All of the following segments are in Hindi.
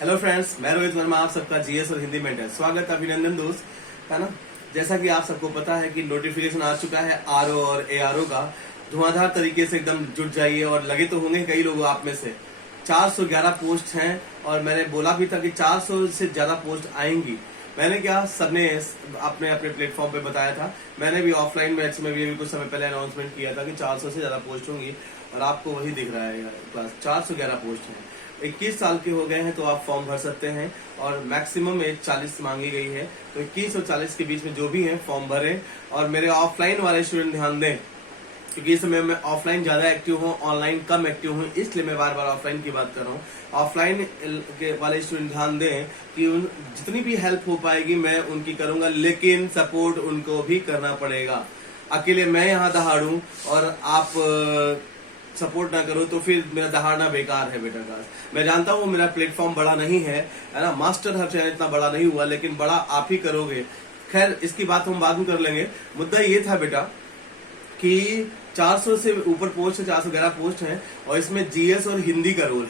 हेलो फ्रेंड्स, मैं रोहित वर्मा आप सबका जीएस और हिंदी में स्वागत, अभिनंदन दोस्त, है ना। जैसा कि आप सबको पता है कि नोटिफिकेशन आ चुका है आरओ और एआरओ का। धुआंधार तरीके से एकदम जुट जाइए और लगे तो होंगे कई लोग आप में से। 411 पोस्ट हैं और मैंने बोला भी था कि 400 से ज्यादा पोस्ट आएंगी। मैंने क्या सबने अपने अपने प्लेटफॉर्म पे बताया था। मैंने भी ऑफलाइन बैच में भी कुछ समय पहले अनाउंसमेंट किया था कि 400 से ज्यादा पोस्ट होंगी और आपको वही दिख रहा है क्लास 411 पोस्ट है। 21 साल के हो गए हैं तो आप फॉर्म भर सकते हैं और मैक्सिमम एज 40 मांगी गई है, तो 21 और 40 के बीच में जो भी हैं फॉर्म भरें। और मेरे ऑफलाइन वाले स्टूडेंट ध्यान दें, क्योंकि इस समय मैं ऑफलाइन ज्यादा एक्टिव हूँ, ऑनलाइन कम एक्टिव हूँ, इसलिए मैं बार बार ऑफलाइन की बात कर रहा हूँ। ऑफलाइन के वाले स्टूडेंट ध्यान दें कि जितनी भी हेल्प हो पाएगी मैं उनकी करूंगा, लेकिन सपोर्ट उनको भी करना पड़ेगा। अकेले मैं यहाँ दहाड़ूं और आप सपोर्ट ना करो तो फिर मेरा दहाड़ना बेकार है बेटा का। मैं जानता हूँ मेरा प्लेटफॉर्म बड़ा नहीं है ना, मास्टर हब चैनल इतना बड़ा नहीं हुआ, लेकिन बड़ा आप ही करोगे। खैर, इसकी बात हम बाद में कर लेंगे। मुद्दा ये था बेटा कि 400 से ऊपर पोस्ट है, 411 पोस्ट है और इसमें जीएस और हिंदी का रोल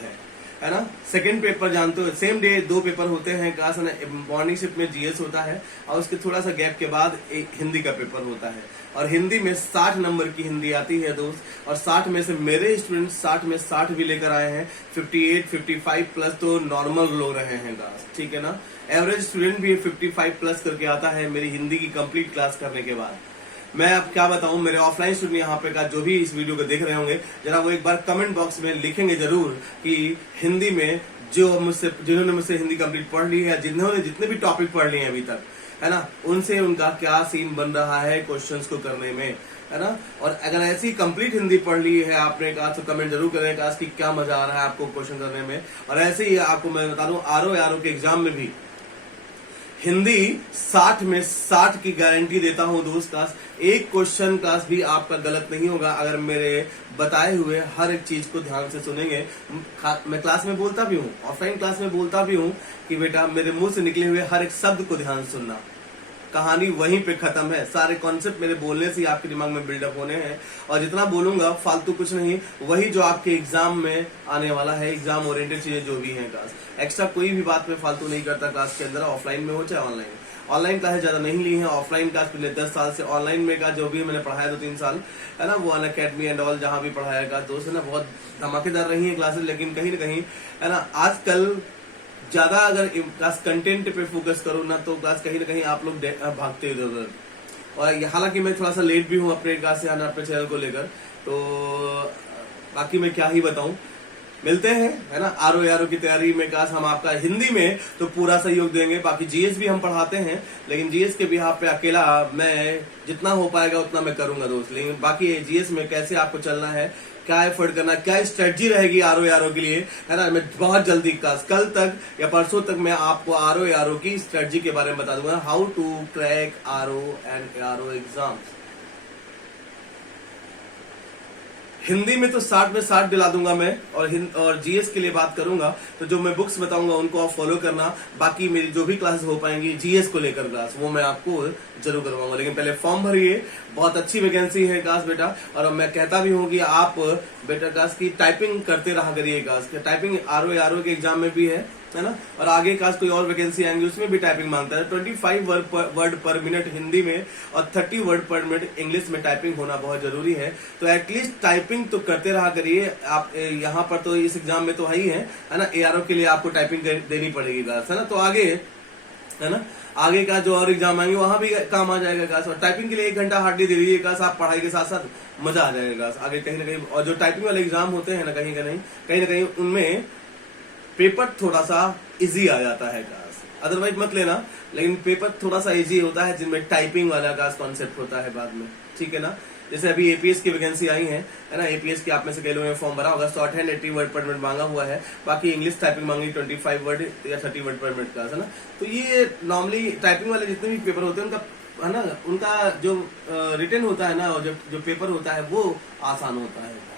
है ना। सेकंड पेपर जानते हो, सेम डे 2 पेपर होते हैं क्लास, मॉर्निंग शिफ्ट में जीएस होता है और उसके थोड़ा सा गैप के बाद एक हिंदी का पेपर होता है। और हिंदी में 60 नंबर की हिंदी आती है दोस्त, और 60 में से मेरे स्टूडेंट 60 में 60 भी लेकर आए हैं। 58 55 प्लस तो नॉर्मल लोग रहे हैं क्लास, ठीक है ना। एवरेज स्टूडेंट भी 55 प्लस करके आता है मेरी हिंदी की कंप्लीट क्लास करने के बाद। मैं अब क्या बताऊं, मेरे ऑफलाइन स्टूडेंट यहाँ पे का जो भी इस वीडियो को देख रहे होंगे, जरा वो एक बार कमेंट बॉक्स में लिखेंगे जरूर कि हिंदी में जिन्होंने मुझसे हिंदी कंप्लीट पढ़ ली है, जिन्होंने जितने भी टॉपिक पढ़ लिए हैं अभी तक, है ना, उनसे उनका क्या सीन बन रहा है क्वेश्चंस को करने में, है ना। और अगर ऐसी कंप्लीट हिंदी पढ़ ली है आपने कहा तो कमेंट जरूर करें क्लास की क्या मजा आ रहा है आपको क्वेश्चन करने में। और ऐसे ही आपको मैं बता दूं, आरओ के एग्जाम में भी हिंदी 60 में 60 की गारंटी देता हूं दोस्त। क्लास एक क्वेश्चन क्लास भी आपका गलत नहीं होगा अगर मेरे बताए हुए हर एक चीज को ध्यान से सुनेंगे। मैं क्लास में बोलता भी हूं, ऑफलाइन क्लास में बोलता भी हूं कि बेटा मेरे मुंह से निकले हुए हर एक शब्द को ध्यान सुनना। कहानी वहीं पे खत्म है, सारे कॉन्सेप्ट मेरे बोलने से ही आपके दिमाग में बिल्डअप होने हैं और जितना बोलूंगा फालतू कुछ नहीं, वही जो आपके एग्जाम में आने वाला है, एग्जाम ओरिएंटेड चीजें जो भी हैं क्लास। एक्स्ट्रा कोई भी बात में फालतू नहीं करता क्लास के अंदर, ऑफलाइन में हो चाहे ऑनलाइन। ऑनलाइन क्लासेस ज्यादा नहीं ली है, ऑफलाइन क्लास पिछले 10 साल से, ऑनलाइन में का जो भी मैंने पढ़ाया 2-3 साल, है ना, वो अनअकैडमी एंड ऑल जहां भी पढ़ाया का दोस्त है ना, बहुत धमाकेदार रही है क्लासेस। लेकिन कहीं ना कहीं, है ना, आजकल ज्यादा अगर क्लास कंटेंट पे फोकस करो ना तो क्लास कहीं ना कहीं आप लोग भागते इधर उधर। और हालांकि मैं थोड़ा सा लेट भी हूँ अपने क्लास से आना, अपने चैनल को लेकर, तो बाकी मैं क्या ही बताऊं। मिलते हैं, है ना, आरओ की तैयारी में क्लास हम आपका हिंदी में तो पूरा सहयोग देंगे। बाकी जीएस भी हम पढ़ाते हैं, लेकिन जीएस के बिहाफ पे अकेला मैं जितना हो पाएगा उतना मैं करूंगा दोस्त। लेकिन बाकी जीएस में कैसे आपको चलना है, क्या एफर्ट करना, क्या स्ट्रेटजी रहेगी आरओ के लिए, है ना, मैं बहुत जल्दी क्लास कल तक या परसों तक मैं आपको आरओ की स्ट्रेटजी के बारे में बता दूंगा, how to crack RO and RO exam. Hindi में तो 60 में 60 दिला दूंगा मैं, और जीएस के लिए बात करूंगा तो जो मैं बुक्स बताऊंगा उनको आप फॉलो करना। बाकी मेरी जो भी क्लासेस हो पाएंगी जीएस को लेकर क्लास, वो मैं आपको जरूर करवाऊंगा। लेकिन पहले फॉर्म भरिए, बहुत अच्छी वैकेंसी है क्लास बेटा। और मैं कहता भी हूँ कि आप बेटा क्लास की टाइपिंग करते रहा करिए। क्लास टाइपिंग आरओ के एग्जाम में भी है ना, और आगे क्लास कोई और वैकेंसी आएंगी उसमें भी टाइपिंग मांगता है। 25 वर्ड पर मिनट हिंदी में और 30 वर्ड पर मिनट इंग्लिश में टाइपिंग होना बहुत जरूरी है। तो एटलीस्ट टाइपिंग तो करते रहा करिए आप। यहाँ पर तो इस एग्जाम में तो है ना, एआरओ के लिए आपको टाइपिंग देनी पड़ेगी क्लास, है ना। तो आगे, है ना, आगे का जो और एग्जाम आएंगे वहां भी काम आ जाएगा क्लास। और टाइपिंग के लिए 1 घंटा हार्डली दे दीजिए क्लास, आप पढ़ाई के साथ साथ मजा आ जाएगा क्लास आगे कहीं ना कहीं। और जो टाइपिंग वाले एग्जाम होते हैं ना, कहीं ना कहीं उनमें पेपर थोड़ा सा इजी आ जाता है क्लास, अदरवाइज मत लेना, लेकिन पेपर थोड़ा सा इजी होता है जिनमें टाइपिंग वाला क्लास कॉन्सेप्ट होता है बाद में, ठीक है ना। जैसे अभी एपीएस की वैकेंसी आई है ना, एपीएस की आप में से कई लोगों ने फॉर्म भरा होगा। शॉर्ट हैंड 80 वर्ड पर मिनट मांगा हुआ है, बाकी इंग्लिश टाइपिंग मांगी 25 वर्ड या 30 वर्ड पर मिनट क्लास, है ना। तो ये नॉर्मली टाइपिंग वाले जितने भी पेपर होते हैं उनका, है ना, उनका जो रिटन होता है ना, और जो पेपर होता है वो आसान होता है।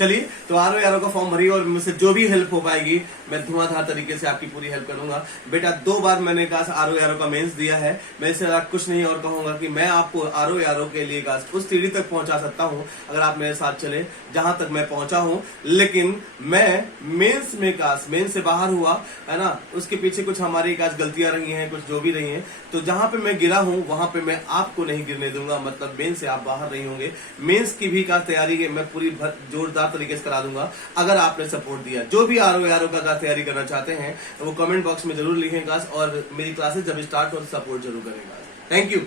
चलिए, तो RO का फॉर्म भरिए और मुझसे जो भी हेल्प हो पाएगी मैं धुआंधार तरीके से आपकी पूरी हेल्प करूंगा। बेटा 2 बार मैंने कहा RO का मेंस दिया है, मैं इससे ज्यादा कुछ नहीं और कहूंगा कि मैं आपको RO के लिए उस सीढ़ी तक पहुंचा सकता हूं अगर आप मेरे साथ चले जहां तक मैं पहुंचा हूं। लेकिन मैं मेंस से बाहर हुआ है ना, उसके पीछे कुछ हमारी गलतियां रही हैं, कुछ जो भी रही हैं, तो जहां पे मैं गिरा हूं वहां पे मैं आपको नहीं गिरने दूंगा। मतलब मेंस से आप बाहर नहीं होंगे। मेंस की भी तैयारी मैं पूरी जोरदार तरीके से करा दूंगा अगर आपने सपोर्ट दिया। जो भी RO का तैयारी करना चाहते हैं वो कमेंट बॉक्स में जरूर लिखेगा और मेरी क्लासेस जब स्टार्ट हो तो सपोर्ट जरूर करेगा। Thank you.